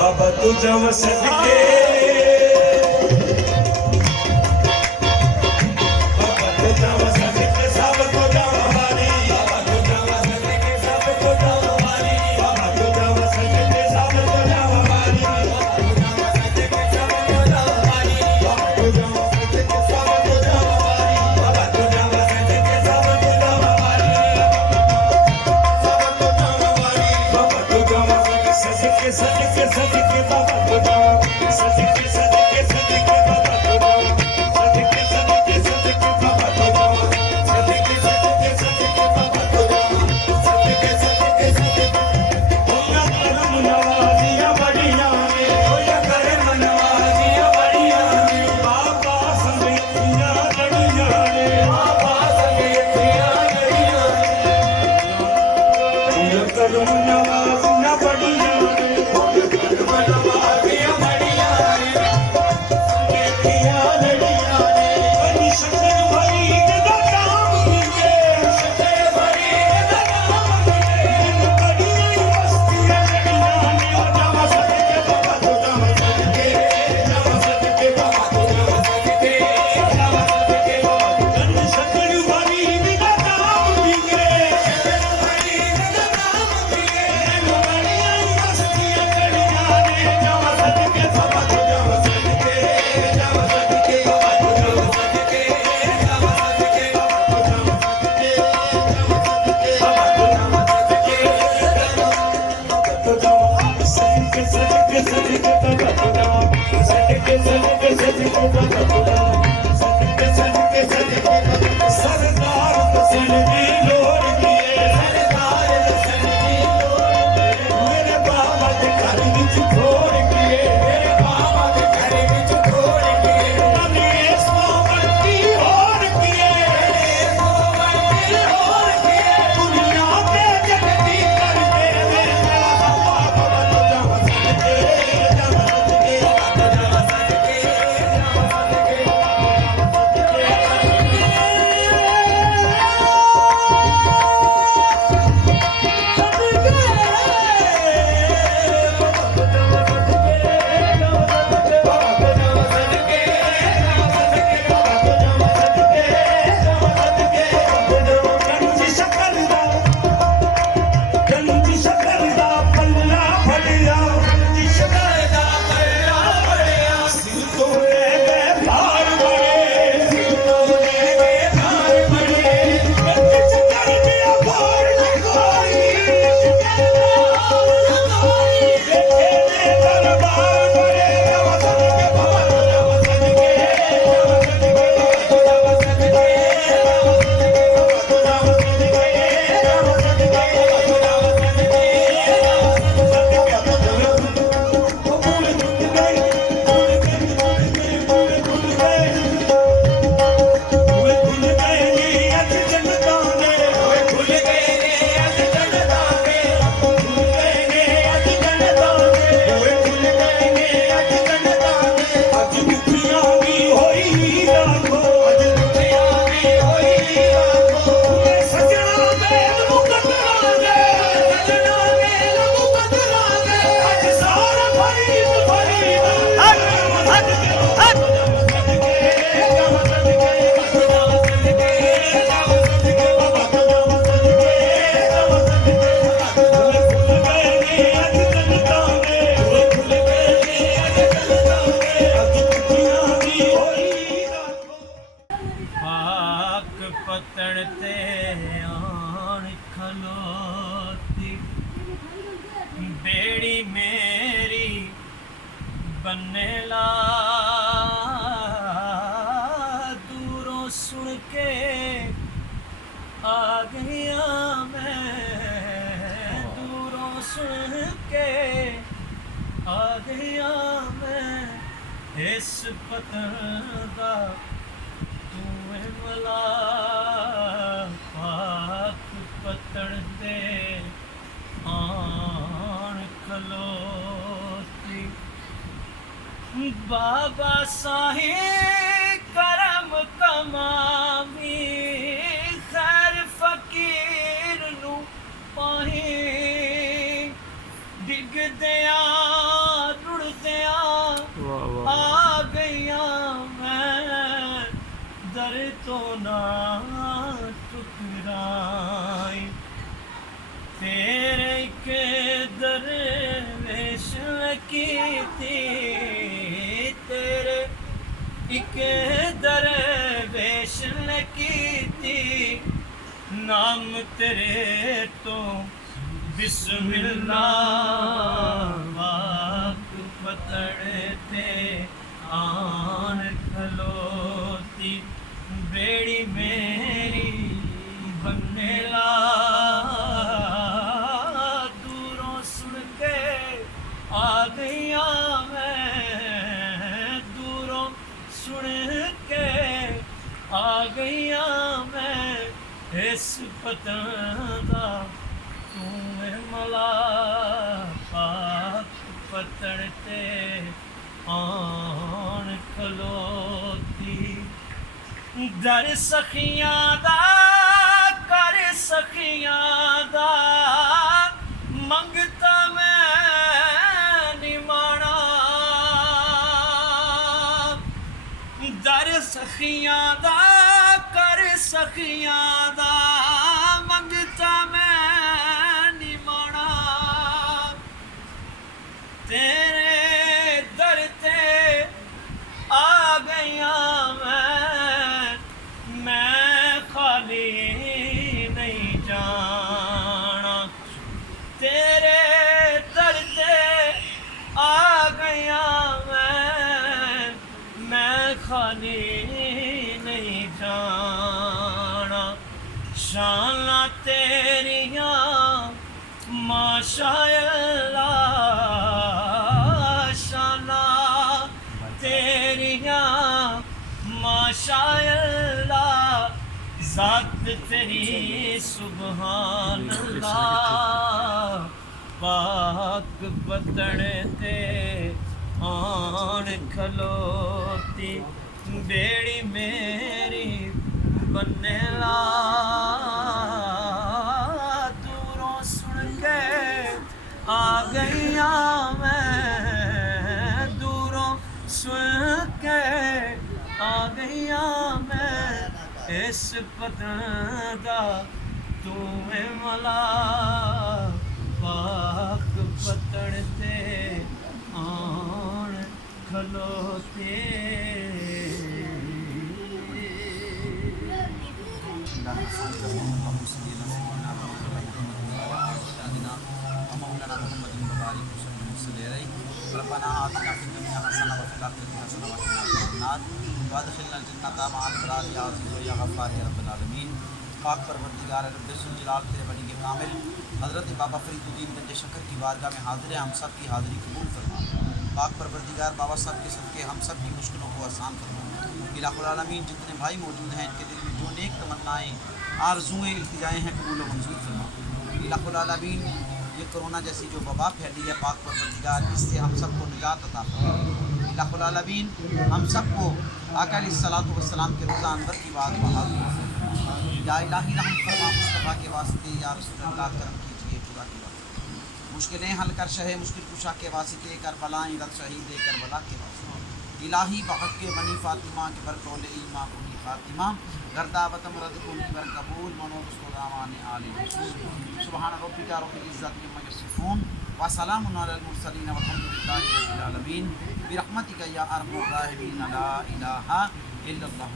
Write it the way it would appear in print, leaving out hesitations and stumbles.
बाबा तुझा सदके बाबा साहेब करम कमावी खैर फकीर नू पाही डिगदिया نہ ٹکرائیں تیرے کے درویش لکیتی تیرے ایک درویش لکیتی نام تیرے تو بسم اللہ واک پتڑتے آن کھلوتی بیڑی میری بننے لا دوروں سن کے آ گیا میں دوروں سن کے آ گیا میں اس پتن دا تمہیں ملا پاک پتڑتے آن کھلوتی در سخیاں دا کر سخیاں دا منگتا میں نمانا در سخیاں دا کر سخیاں دا منگتا میں نمانا تیرے در تے آ گیا میں خالی نہیں جانا تیرے در تے آ گیا میں خالی نہیں جانا شاناں تیریاں ماشاء اللہ شاناں تیریاں ماشاء اللہ ذات تیری سبحان اللہ پاک پتڑتے آن کھلوتی بیڑی میری بننے لا دوروں سن کے آ گیا میں دوروں سن کے آ گیا میں اس پتن دا تمہیں ملا پاک پتڑتے آن کھلوتے ربنا آتنا فی الدنیا حسنہ وفی الآخرۃ حسنہ وقنا عذاب النار وادخلنا الجنۃ مع الابرار یا عزیز و یا غفار یا رب العالمین پاک پروردگار رب الجلال تیرے ولی کے کامل حضرت بابا فرید الدین گنج شکر کی بارگاہ میں حاضر ہیں ہم سب کی حاضری قبول فرما پاک پروردگار بابا صاحب کے صدقے ہم سب کی مشکلوں کو آسان فرما الہ العالمین جتنے بھائی موجود ہیں ان کے دل میں جو نیک تمنائیں آرزوئیں التجائیں ہیں قبول و منظور فرما الہ العالمین یہ کرونا جیسی جو وبا پھیلی ہے پاک پروردگار اس سے ہم سب کو نجات عطا فرما الہ العالمین ہم سب کو آقا علیہ الصلوۃ والسلام کے روزہ انور کی بات بحال فرما یا الہی رحم فرما مصطفیٰ کے واسطے یا رسول اللہ کرم کیجیے خدا کی بات مشکلیں حل کر شہ مشکل کشا کے واسطے کربلائیں رد شہید کربلا کے واسطے الہی بحق کے بنی فاطمہ کے برکول ایماں کنی خاتمہ گردہ وطم رد کنی بر قبول منو رسول رامان آل رسول سبحان ربک رب العزت عما یصفون وسلام علی المرسلین والحمد للہ رب العالمین برحمتک یا ارحم الراحمین لا الہ الا اللہ